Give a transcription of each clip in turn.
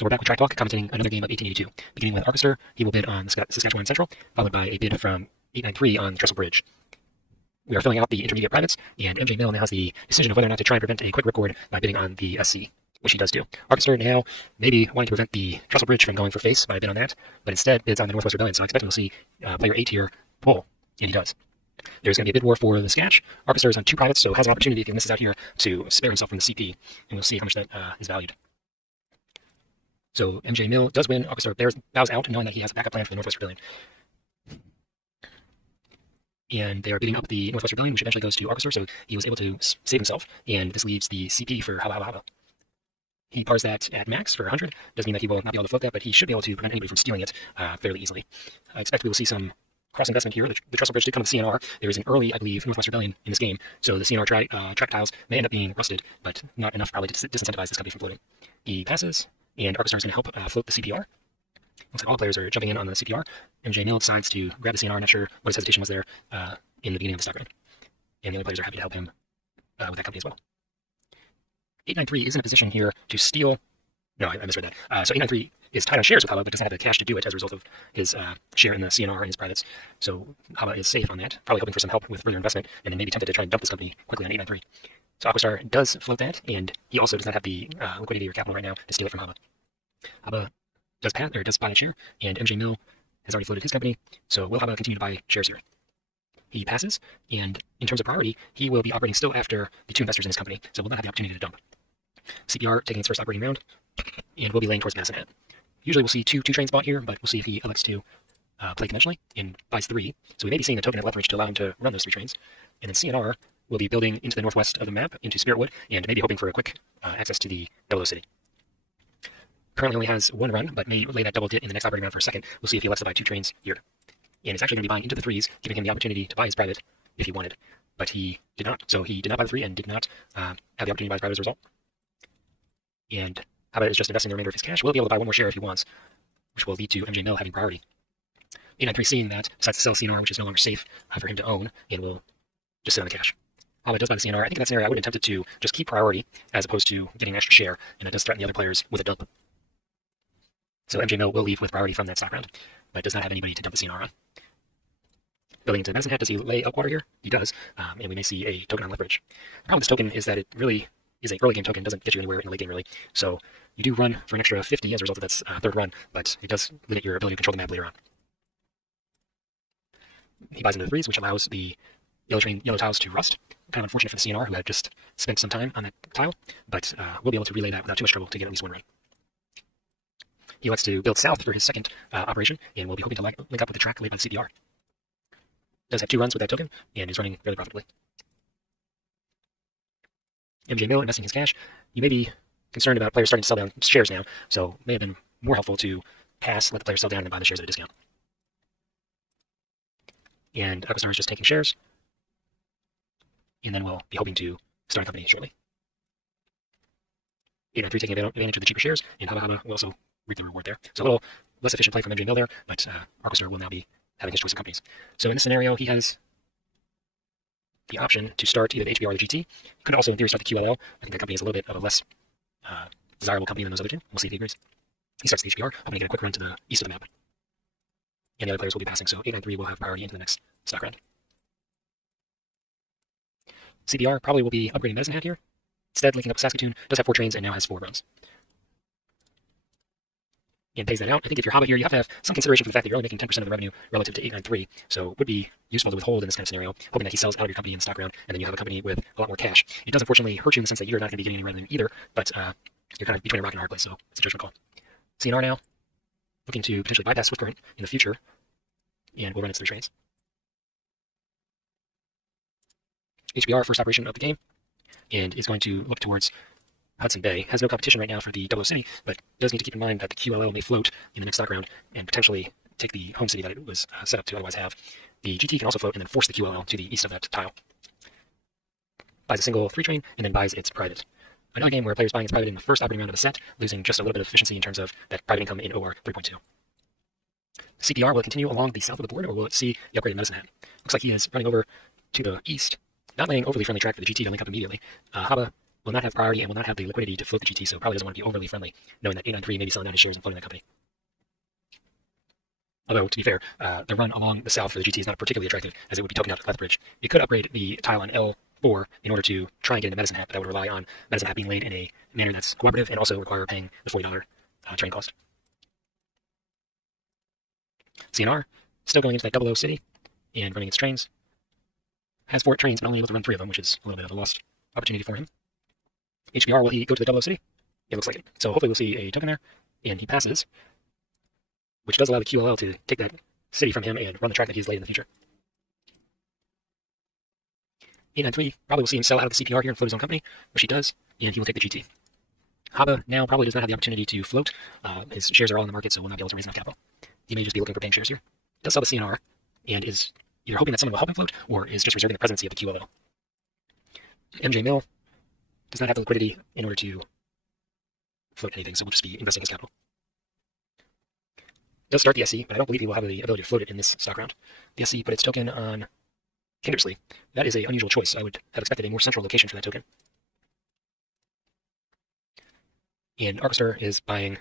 So we're back with Track Talk, commenting another game of 1882. Beginning with Archester, he will bid on Saskatchewan Central, followed by a bid from 893 on the Trestle Bridge. We are filling out the intermediate privates, and MJ Mill now has the decision of whether or not to try and prevent a quick ripcord by bidding on the SC, which he does do. Archester now maybe wanting to prevent the Trestle Bridge from going for face by a bid on that, but instead bids on the Northwest Rebellion, so I expect we'll see player 8 here pull, and he does. There's going to be a bid war for the Sketch. Archester is on 2 privates, so has an opportunity if he misses out here to spare himself from the CP, and we'll see how much that is valued. So MJ Mill does win. Archester bows out, knowing that he has a backup plan for the Northwest Rebellion. And they are bidding up the Northwest Rebellion, which eventually goes to Archester, so he was able to save himself, and this leaves the CP for Haba Haba Haba. He pars that at max for 100. Doesn't mean that he will not be able to float that, but he should be able to prevent anybody from stealing it fairly easily. I expect we will see some cross-investment here. The Trestle Bridge did come with CNR. There is an early, I believe, Northwest Rebellion in this game, so the CNR track tiles may end up being rusted, but not enough probably to disincentivize this company from floating. He passes, and Archester is going to help float the CPR. Looks like all players are jumping in on the CPR. MJ Neal decides to grab the CNR. Not sure what his hesitation was there in the beginning of the stock round. And the other players are happy to help him with that company as well. 893 is in a position here to steal. No, I misread that. So 893 is tied on shares with Haba, but doesn't have the cash to do it as a result of his share in the CNR and his privates. So Haba is safe on that, probably hoping for some help with further investment, and then maybe tempted to try and dump this company quickly on 893. So Aquastar does float that, and he also does not have the liquidity or capital right now to steal it from Haba. Haba does buy a share, and MJ Mill has already floated his company, so will Haba continue to buy shares here? He passes, and in terms of priority, he will be operating still after the 2 investors in his company, so will not have the opportunity to dump. CPR taking its first operating round, and will be laying towards Massanet. Usually we'll see 2 trains bought here, but we'll see if he elects to play conventionally and buys 3. So we may be seeing a token of leverage to allow him to run those 3 trains. And then CNR will be building into the northwest of the map, into Spiritwood, and maybe hoping for a quick access to the Double City. Currently only has 1 run, but may lay that double dit in the next operating round for a second. We'll see if he elects to buy 2 trains here. And it's actually going to be buying into the 3s, giving him the opportunity to buy his private if he wanted. But he did not. So he did not buy the 3 and did not have the opportunity to buy his private as a result. And Haba is just investing the remainder of his cash. Will be able to buy 1 more share if he wants, which will lead to MJ Mill having priority. 893 seeing that, decides to sell CNR, which is no longer safe for him to own, and will just sit on the cash. Haba does buy the CNR. I think in that scenario I would have tempted to just keep priority as opposed to getting an extra share, and it does threaten the other players with a dump. So MJ Mill will leave with priority from that stock round, but does not have anybody to dump the CNR on. Building into Medicine Hat, does he lay Upwater here? He does, and we may see a token on leverage. The problem with this token is that it really is a early game token, doesn't get you anywhere in the late game really. So you do run for an extra 50 as a result of that 3rd run, but it does limit your ability to control the map later on. He buys into the 3s, which allows the yellow tiles to rust. Kind of unfortunate for the CNR, who had just spent some time on that tile, but we'll be able to relay that without too much trouble to get at least 1 run. He elects to build south for his 2nd operation, and will be hoping to link up with the track laid by the CPR. Does have 2 runs with that token, and is running fairly profitably. MJ Mill investing his cash. You may be concerned about players starting to sell down shares now, so it may have been more helpful to pass, let the players sell down, and then buy the shares at a discount. And Aquastar is just taking shares, and then we'll be hoping to start a company shortly. 893 taking advantage of the cheaper shares, and Haba Haba will also reap the reward there. So a little less efficient play from MJ Mill there, but Archester will now be having his choice of companies. So in this scenario, he has the option to start either the HBR or the GT. He could also, in theory, start the QLL. I think that company is a little bit of a less desirable company than those other 2. We'll see if he agrees. He starts the HBR, hoping to get a quick run to the east of the map. And the other players will be passing, so 893 will have priority into the next stock round. CBR probably will be upgrading Medicine Hat here. Instead, linking up with Saskatoon, does have 4 trains and now has 4 runs. And pays that out. I think if you're Haba here, you have to have some consideration for the fact that you're only making 10% of the revenue relative to 893, so it would be useful to withhold in this kind of scenario, hoping that he sells out of your company in the stock round, and then you have a company with a lot more cash. It does unfortunately hurt you in the sense that you're not going to be getting any revenue either, but you're kind of between a rock and a hard place, so it's a judgment call. CNR now, looking to potentially bypass Swift Current in the future, and we'll run its 3 trains. HBR, first operation of the game, and is going to look towards Hudson Bay. Has no competition right now for the Double City, but does need to keep in mind that the QLL may float in the next stock round and potentially take the home city that it was set up to otherwise have. The GT can also float and then force the QLL to the east of that tile. Buys a single 3 train and then buys its private. Another game where players buying its private in the first operating round of a set, losing just a little bit of efficiency in terms of that private income in OR 3.2. CPR will continue along the south of the board, or will it see the upgraded Medicine Hat? Looks like he is running over to the east, not laying overly friendly track for the GT to link up immediately. Haba will not have priority and will not have the liquidity to float the GT, so probably doesn't want to be overly friendly, knowing that 893 may be selling down his shares and floating that company. Although, to be fair, the run along the south for the GT is not particularly attractive, as it would be token out at Lethbridge. You could upgrade the tile on L4 in order to try and get into Medicine Hat, but that would rely on Medicine Hat being laid in a manner that's cooperative and also require paying the $40 train cost. CNR, still going into that 00 city and running its trains. Has 4 trains, but only able to run 3 of them, which is a little bit of a lost opportunity for him. HBR, will he go to the 00 city? It looks like it. So hopefully we'll see a token there, and he passes, which does allow the QLL to take that city from him and run the track that he's laid in the future. 893, probably will see him sell out of the CPR here and float his own company, which he does, and he will take the GT. Haba now probably does not have the opportunity to float. His shares are all in the market, so will not be able to raise enough capital. He may just be looking for paying shares here. He does sell the CNR, and is either hoping that someone will help him float, or is just reserving the presidency of the QLL. MJ Mill does not have the liquidity in order to float anything, so we'll just be investing his capital. Does start the SC, but I don't believe he will have the ability to float it in this stock round. The SC put its token on Kindersley. That is an unusual choice. I would have expected a more central location for that token. And Arcostar is buying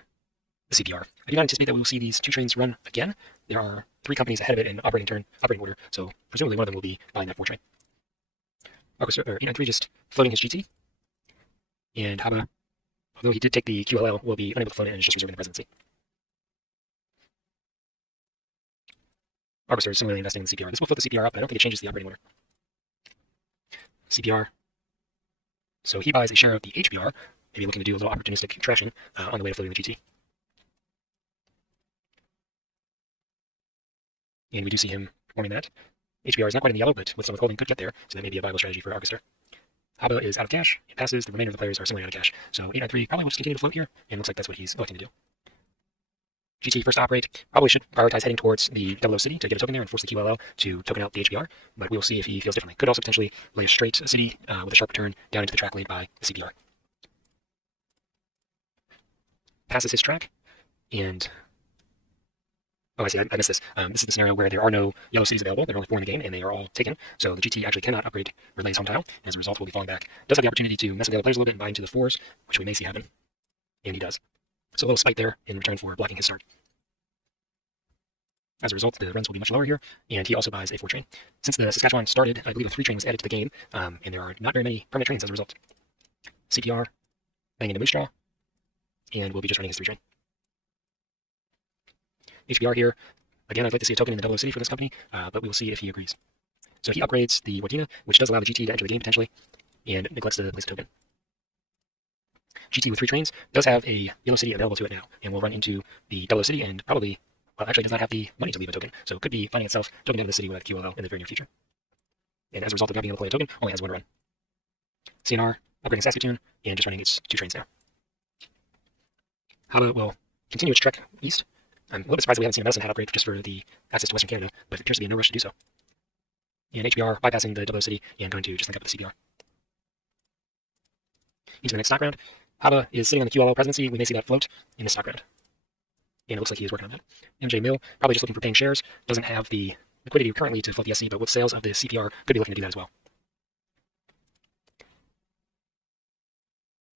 the CPR. I do not anticipate that we will see these 2 trains run again. There are 3 companies ahead of it in operating order, so presumably one of them will be buying that 4 train. Arcostar, 893 just floating his GT. And Haba, although he did take the QLL, will be unable to float it and is just reserving the presidency. Arcostar is similarly investing in the CPR. This will float the CPR up, but I don't think it changes the operating order. CPR. So he buys a share of the HBR, maybe looking to do a little opportunistic traction on the way to floating the GT. And we do see him performing that. HBR is not quite in the yellow, but with some withholding could get there, so that may be a viable strategy for Arcostar. Haba is out of cash. It passes. The remainder of the players are similarly out of cash. So 893 probably will just continue to float here, and looks like that's what he's electing to do. GT first to operate, probably should prioritize heading towards the 00 city to get a token there and force the QLL to token out the HBR, but we'll see if he feels differently. Could also potentially lay a straight city with a sharp return down into the track laid by the CPR. Passes his track, and oh, I see, I missed this. This is the scenario where there are no yellow cities available. There are only 4 in the game, and they are all taken. So the GT actually cannot upgrade Relay's home tile. As a result, will be falling back. Does have the opportunity to mess with the other players a little bit and buy into the 4s, which we may see happen. And he does. So a little spike there in return for blocking his start. As a result, the runs will be much lower here, and he also buys a 4 train. Since the Saskatchewan started, I believe a 3 train was added to the game, and there are not very many permanent trains as a result. CPR, banging into Moose Straw, and we'll be just running his 3 train. HBR here. Again, I'd like to see a token in the 00 city for this company, but we will see if he agrees. So he upgrades the Wardina, which does allow the GT to enter the game potentially, and neglects to place a token. GT with 3 trains does have a yellow city available to it now, and will run into the 00 city and probably, well, actually does not have the money to leave a token, so it could be finding itself token out of the city with QLL in the very near future. And as a result of not being able to play a token, only has 1 run. CNR, upgrading Saskatoon, and just running its 2 trains there. Haba will continue its trek east. I'm a little bit surprised that we haven't seen a Medicine Hat upgrade just for the access to Western Canada, but it appears to be in no rush to do so. And HBR bypassing the 00 city and going to just link up with the CPR. Into the next stock round. Haba is sitting on the QLL presidency. We may see that float in this stock round. And it looks like he is working on that. MJ Mill, probably just looking for paying shares. Doesn't have the liquidity currently to float the SC, but with sales of the CPR, could be looking to do that as well.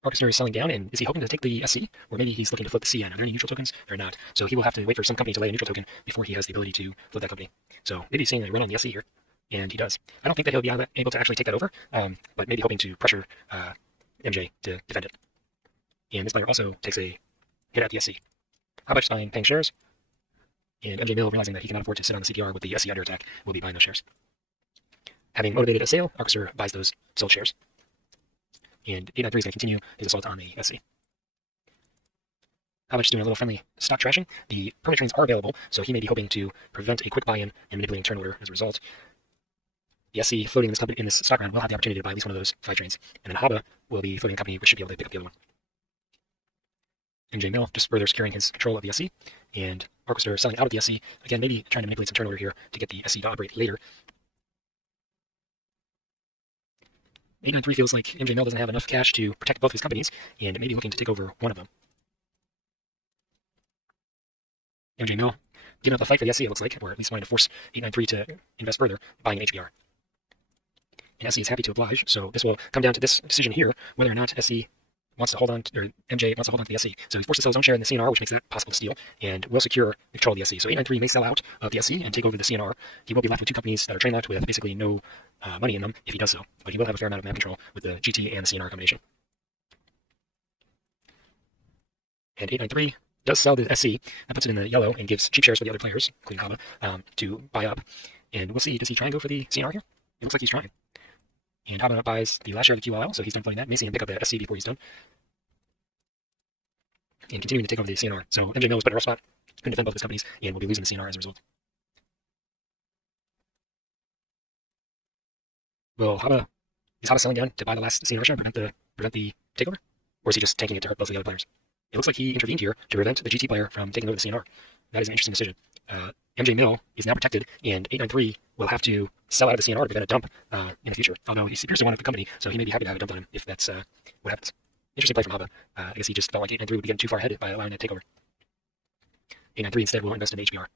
Arcostar is selling down, and is he hoping to take the SC? Or maybe he's looking to float the CN. Are there any neutral tokens? Or not. So he will have to wait for some company to lay a neutral token before he has the ability to float that company. So maybe he's seeing a run on the SC here, and he does. I don't think that he'll be able to actually take that over, but maybe hoping to pressure MJ to defend it. And this player also takes a hit at the SC. How much time paying shares? And MJ Mill, realizing that he cannot afford to sit on the CPR with the SC under attack, will be buying those shares. Having motivated a sale, Arcostar buys those sold shares. And 893 is going to continue his assault on the SC. How much doing a little friendly stock trashing? The permanent trains are available, so he may be hoping to prevent a quick buy-in and manipulating turn order as a result. The SC floating in this stock round will have the opportunity to buy at least one of those 5 trains. And then Haba will be floating a company which should be able to pick up the other one. MJ Mill just further securing his control of the SC, and Arcostar selling out of the SC, again maybe trying to manipulate some turn order here to get the SC to operate later. 893 feels like MJ Mill doesn't have enough cash to protect both his companies, and maybe looking to take over one of them. MJ Mill giving up a fight for the SC, it looks like, or at least wanting to force 893 to invest further, buying an HBR. and SC is happy to oblige. So this will come down to this decision here, whether or not SC wants to hold on to, or MJ wants to hold on to the SC. So he's forced to sell his own share in the CNR, which makes that possible to steal, and will secure the control of the SC. So 893 may sell out of the SC and take over the CNR. He will be left with two companies that are train left with basically no money in them if he does so, but he will have a fair amount of map control with the GT and the CNR combination. And 893 does sell the SC. That puts it in the yellow and gives cheap shares for the other players, including Haba, to buy up. And we'll see, does he try and go for the CNR here? It looks like he's trying. And Haba buys the last share of the QLL, so he's done funding that. May see him pick up the SC before he's done. And continuing to take over the CNR. So MJ Mill was put in a rough spot, couldn't defend both of his companies, and will be losing the CNR as a result. Is Haba selling down to buy the last CNR share and prevent the takeover? Or is he just tanking it to hurt both of the other players? It looks like he intervened here to prevent the GT player from taking over the CNR. That is an interesting decision. MJ Mill is now protected, and 893 will have to sell out of the CNR to prevent a dump in the future. Although he appears to want the company, so he may be happy to have a dump on him if that's what happens. Interesting play from Haba. I guess he just felt like 893 would be getting too far ahead by allowing that takeover. 893 instead will invest in HBR.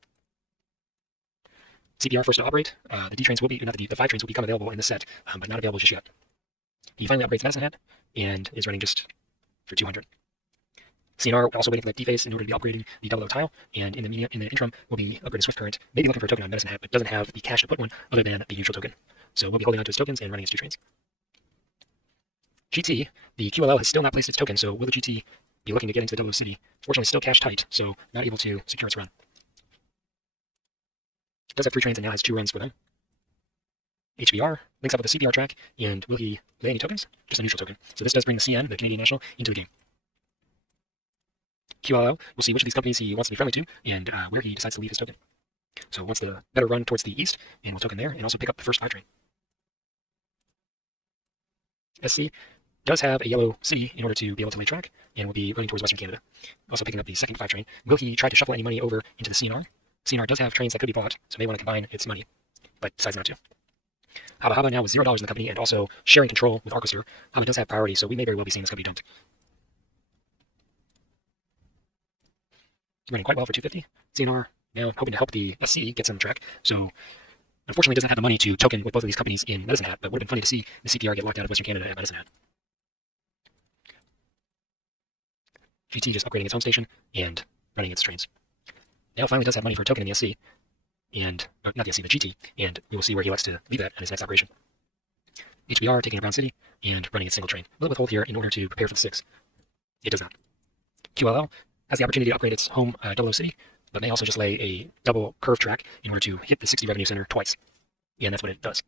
CPR forced to operate. The D trains will be, not the 5 trains will become available in this set, but not available just yet. He finally upgrades Medicine Hat and is running just for 200. CNR also waiting for that D phase in order to be upgrading the 00 tile, and in the interim will be upgrading Swift Current, maybe looking for a token on Medicine Hat, but doesn't have the cash to put one other than the neutral token. So we'll be holding on to his tokens and running his 2 trains. GT, the QLL has still not placed its token, so will the GT be looking to get into the 00 city? Fortunately, still cash tight, so not able to secure its run. It does have 3 trains and now has 2 runs for them. HBR links up with the CPR track, and will he lay any tokens? Just a neutral token. So this does bring the CN, the Canadian National, into the game. QLL, we'll see which of these companies he wants to be friendly to, and where he decides to leave his token. So wants the better run towards the east, and we'll token there, and also pick up the first 5 train. SC does have a yellow city in order to be able to lay track, and will be running towards Western Canada. Also picking up the second 5 train. Will he try to shuffle any money over into the CNR? CNR does have trains that could be bought, so may want to combine its money, but decides not to. Haba now with $0 in the company and also sharing control with Arcoster. Haba does have priority, so we may very well be seeing this company dumped. Running quite well for 250. CNR now hoping to help the SC get some track, so unfortunately doesn't have the money to token with both of these companies in Medicine Hat, but would have been funny to see the CPR get locked out of Western Canada at Medicine Hat. GT just upgrading its home station and running its trains. Now finally does have money for a token in the SC, and not the SC, the GT, and we will see where he likes to leave that in his next operation. HBR taking a Brown City and running its single train. Will it withhold here in order to prepare for the 6? It does not. QLL has the opportunity to upgrade its home 00 city, but may also just lay a double curve track in order to hit the 60 revenue center twice. And that's what it does.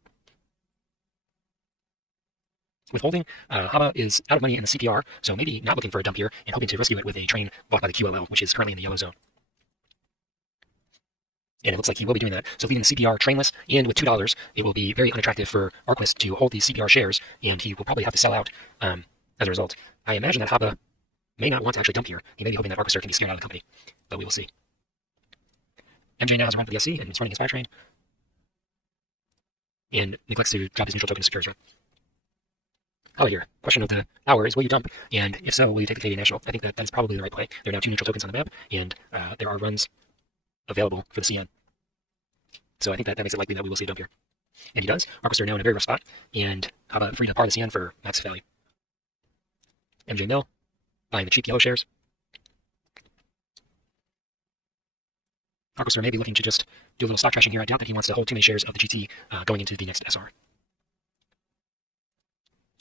Withholding, Haba is out of money in the CPR, so maybe not looking for a dump here and hoping to rescue it with a train bought by the QLL, which is currently in the yellow zone. And it looks like he will be doing that. So leaving the CPR trainless and with $2, it will be very unattractive for Arquist to hold these CPR shares, and he will probably have to sell out as a result. I imagine that Haba may not want to actually dump here. He may be hoping that Arquister can be scared out of the company, but we will see. MJ now has a run for the SC and is running his 5 train, and neglects to drop his neutral token to secure his run. Here. Question of the hour is, will you dump? And if so, will you take the Canadian National? I think that is probably the right play. There are now 2 neutral tokens on the map, and there are runs available for the CN. So I think that makes it likely that we will see a dump here. And he does. Arquister now in a very rough spot, and Haba free to par the CN for max value. MJ Mill buying the cheap yellow shares. Arquister may be looking to just do a little stock trashing here. I doubt that he wants to hold too many shares of the GT going into the next SR.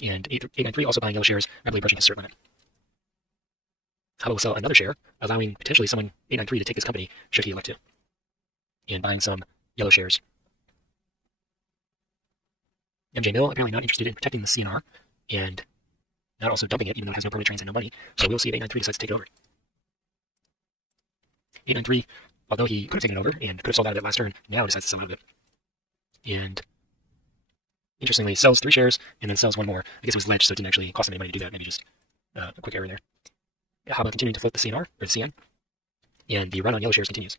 And 893 also buying yellow shares, rapidly approaching his cert limit. Haba will sell another share, allowing potentially someone 893 to take his company should he elect to. And buying some yellow shares. MJ Mill apparently not interested in protecting the CNR, and not also dumping it, even though it has no permanent trains and no money. So we'll see if 893 decides to take it over. 893, although he could have taken it over and could have sold out of it last turn, now decides to sell out of it. And interestingly, sells 3 shares and then sells 1 more. I guess it was ledged, so it didn't actually cost him any money to do that. Maybe just a quick error there. Haba continuing to float the CNR, or the CN, and the run on yellow shares continues.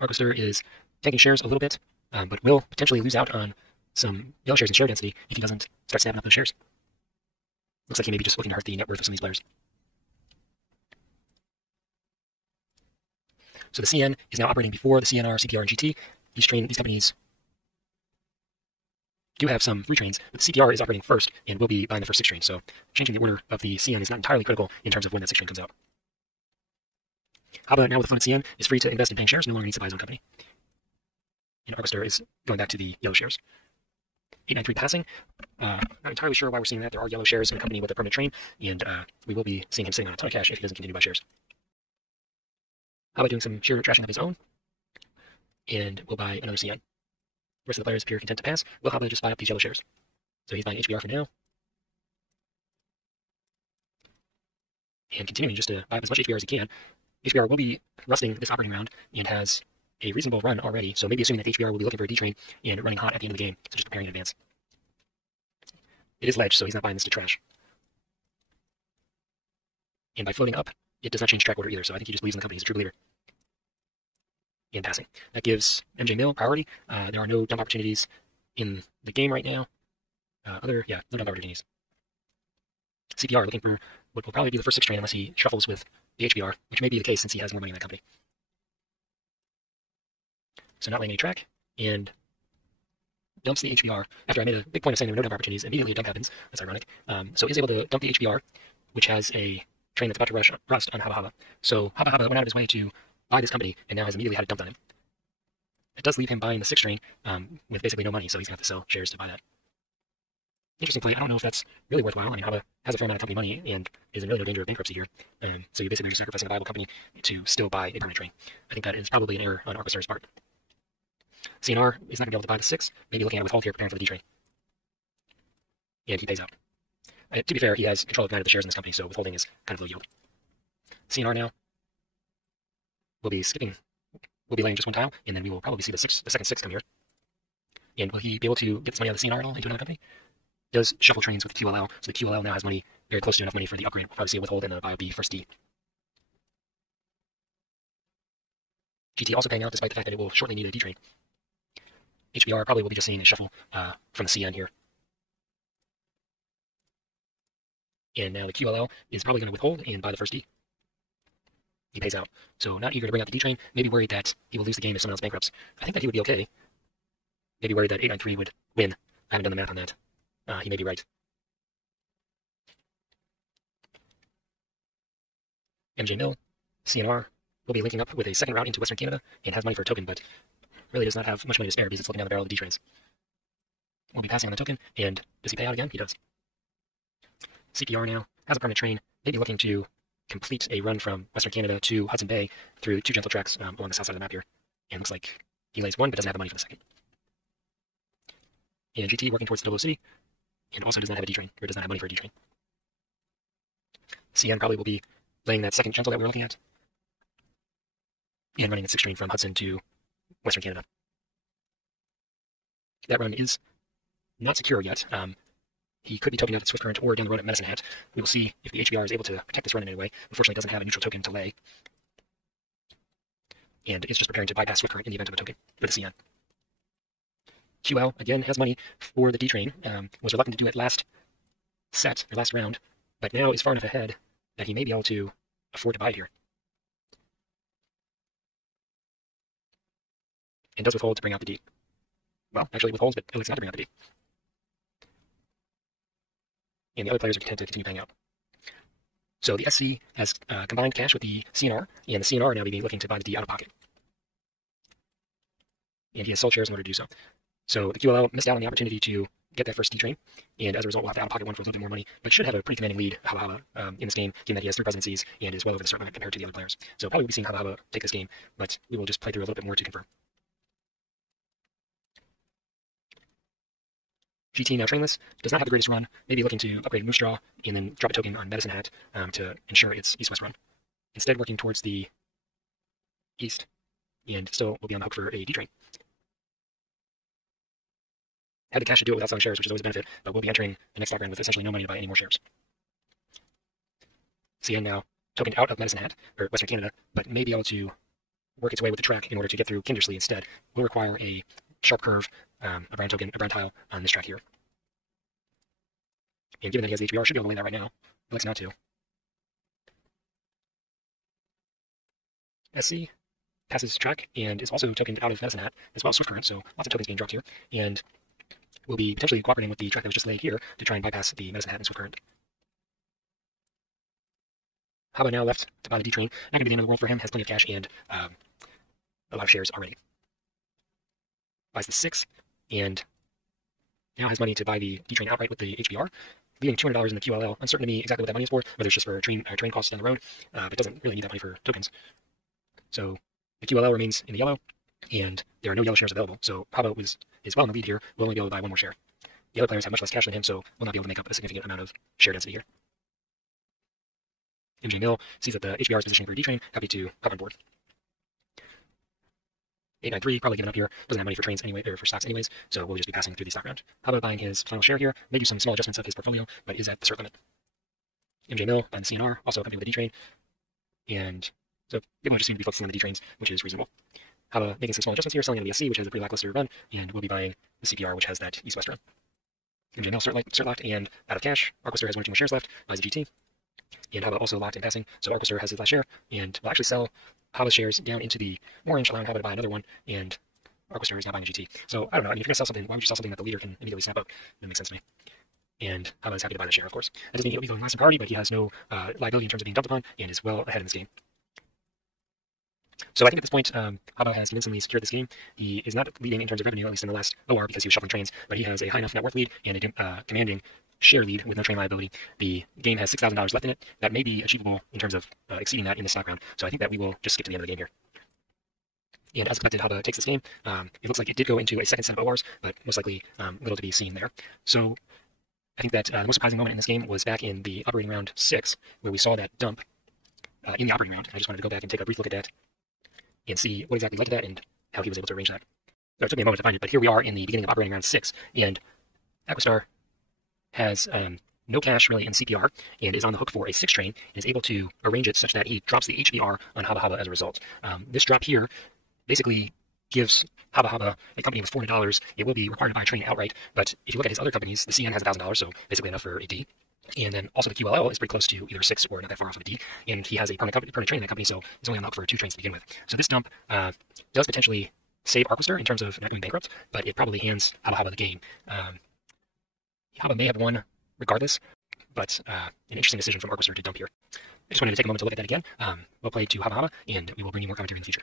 Arquister is taking shares a little bit, but will potentially lose out on some yellow shares and share density if he doesn't start snapping up those shares. Looks like he may be just looking to hurt the net worth of some of these players. So the CN is now operating before the CNR, CPR, and GT. These companies do have some free trains, but the CPR is operating first and will be buying the first 6 trains. So changing the order of the CN is not entirely critical in terms of when that 6 train comes out. HABA now with the fund CN is free to invest in paying shares, no longer needs to buy his own company. And Arcostar is going back to the yellow shares. 893 passing. Not entirely sure why we're seeing that. There are yellow shares in a company with a permanent train, and we will be seeing him sitting on a ton of cash if he doesn't continue to buy shares. HABA doing some share trashing of his own, and we'll buy another CN. The rest of the players appear content to pass. Will HABA just buy up these yellow shares? So he's buying HBR for now. And continuing just to buy up as much HBR as he can. HBR will be rusting this operating round and has a reasonable run already, so maybe assuming that HBR will be looking for a D train and running hot at the end of the game, so just preparing in advance. It is ledge, so he's not buying this to trash. And by floating up, it does not change track order either, so I think he just believes in the company. He's a true believer. And passing. That gives MJ Mill priority. There are no dump opportunities in the game right now. No dump opportunities. CPR looking for what will probably be the first 6 train unless he shuffles with the HBR, which may be the case since he has more money in that company. So not laying any track, and dumps the HBR. After I made a big point of saying there were no dump opportunities, immediately a dump happens. That's ironic. So he's able to dump the HBR, which has a train that's about to rust on HABA. So HABA went out of his way to buy this company, and now has immediately had it dumped on him. It does leave him buying the 6 train with basically no money, so he's going to have to sell shares to buy that. Interesting play. I don't know if that's really worthwhile. I mean, HABA has a fair amount of company money and is in really no danger of bankruptcy here. So you basically are sacrificing a viable company to still buy a permanent train. I think that is probably an error on Arcostar's part. CNR is not going to be able to buy the 6, maybe looking at withhold here, preparing for the D train. And he pays out. To be fair, he has control of 9 of the shares in this company, so withholding is kind of low yield. CNR now will be skipping, we'll be laying just 1 tile, and then we will probably see the second 6 come here. And will he be able to get this money out of the CNR at all into another company? Does shuffle trains with the QLL, so the QLL now has money, very close to enough money for the upgrade. We'll probably see a withhold and a buy B first D. GT also paying out despite the fact that it will shortly need a D train. HBR probably will be just seeing a shuffle from the CN here. And now the QLL is probably going to withhold and buy the first D. He pays out. So not eager to bring out the D train, maybe worried that he will lose the game if someone else bankrupts. I think that he would be okay. Maybe worried that 893 would win. I haven't done the math on that. He may be right. MJ Mill, CNR, will be linking up with a second route into Western Canada and has money for a token, but really does not have much money to spare because it's looking down the barrel of the D trains. We'll be passing on the token, and does he pay out again? He does. CPR now has a permanent train, maybe looking to complete a run from Western Canada to Hudson Bay through 2 gentle tracks along the south side of the map here. And looks like he lays 1, but doesn't have the money for the second. And GT working towards the Double City, and also does not have a D train, or does not have money for a D train. CN probably will be laying that second gentle that we're looking at, and running the 6 train from Hudson to Western Canada. That run is not secure yet. He could be token out at Swift Current or down the road at Medicine Hat. We will see if the HBR is able to protect this run in any way. Unfortunately, it doesn't have a neutral token to lay, and it's just preparing to bypass Swift Current in the event of a token for the CN. QL, again, has money for the D train, was reluctant to do it last round, but now is far enough ahead that he may be able to afford to buy it here. And does withhold to bring out the D. Well, actually withholds, but elects not to bring out the D. And the other players are content to continue paying out. So the SC has combined cash with the CNR, and the CNR now may be looking to buy the D out of pocket. And he has sold shares in order to do so. So the QLL missed out on the opportunity to get that first D train, and as a result will have to out-of-pocket 1 for a little bit more money, but should have a pretty commanding lead, in this game, given that he has 3 presidencies and is well over the start limit compared to the other players. So probably we'll be seeing Haba take this game, but we will just play through a little bit more to confirm. GT now trainless, does not have the greatest run, maybe looking to upgrade Moose Draw and then drop a token on Medicine Hat to ensure its east-west run. Instead working towards the east, and still will be on the hook for a D train. Had the cash to do it without selling shares, which is always a benefit, but we'll be entering the next stock round with essentially no money to buy any more shares. CN now tokened out of Medicine Hat, or Western Canada, but may be able to work its way with the track in order to get through Kindersley instead. Will require a sharp curve, a brown tile on this track here. And given that he has the HBR, should be able to lay that right now. He likes not to. SC passes track and is also tokened out of Medicine Hat, as well as Swift Current, so lots of tokens being dropped here. And we'll be potentially cooperating with the track that was just laid here to try and bypass the Medicine Hat and Swift Current. Haba now left to buy the D train. Not going to be the end of the world for him, has plenty of cash and a lot of shares already. Buys the 6, and now has money to buy the D train outright with the HBR, leaving $200 in the QLL. Uncertain to me exactly what that money is for, whether it's just for train costs down the road, but doesn't really need that money for tokens. So the QLL remains in the yellow, and there are no yellow shares available. So Haba is well in the lead here. Will only be able to buy one more share. The other players have much less cash than him, so will not be able to make up a significant amount of share density here. MJ Mill sees that the HBR is positioning for a D train, happy to hop on board. 893 probably giving up here, doesn't have money for trains anyway, or for stocks anyways, so we'll just be passing through the stock round. Haba buying his final share here, may do some small adjustments of his portfolio, but is at the cert limit. MJ Mill buying the CNR, also accompanied with the D train, and so people just seem to be focusing on the D trains, which is reasonable. Haba making some small adjustments here, selling the SC, which has a pretty lackluster run, and we'll be buying the CPR, which has that east-west run. MJ Mill cert locked and out of cash. Arquister has 1 or 2 more shares left, buys a GT. And Haba also locked in passing, so Arquister has his last share, and will actually sell Haba's shares down into the orange, allowing Haba to buy another one, and Arquister is now buying a GT. So, I don't know, I mean, if you're going to sell something, why would you sell something that the leader can immediately snap up? That makes sense to me. And Haba is happy to buy the share, of course. That doesn't mean he'll be going last in priority, but he has no liability in terms of being dumped upon, and is well ahead in this game. So I think at this point, Haba has convincingly secured this game. He is not leading in terms of revenue, at least in the last OR, because he was shuffling trains, but he has a high enough net worth lead and a commanding share lead with no train liability. The game has $6,000 left in it. That may be achievable in terms of exceeding that in this stock round. So I think that we will just skip to the end of the game here. And as expected, Haba takes this game. It looks like it did go into a second set of ORs, but most likely little to be seen there. So I think that the most surprising moment in this game was back in the operating round 6, where we saw that dump in the operating round. I just wanted to go back and take a brief look at that and see what exactly led to that and how he was able to arrange that. So it took me a moment to find it, but here we are in the beginning of operating round 6, and Aquastar has no cash really in CPR and is on the hook for a 6 train and is able to arrange it such that he drops the HBR on Haba Haba as a result. This drop here basically gives Haba Haba a company with $400. It will be required to buy a train outright, but if you look at his other companies, the CN has $1,000, so basically enough for a D. And then also the QLL is pretty close to either 6 or not that far off of a D. And he has a permanent train in that company, so he's only on the hook for 2 trains to begin with. So this dump does potentially save Arquister in terms of not going bankrupt, but it probably hands Haba Haba the game. Haba may have won regardless, but an interesting decision from Arquister to dump here. I just wanted to take a moment to look at that again. We'll play to Haba Haba, and we will bring you more commentary in the future.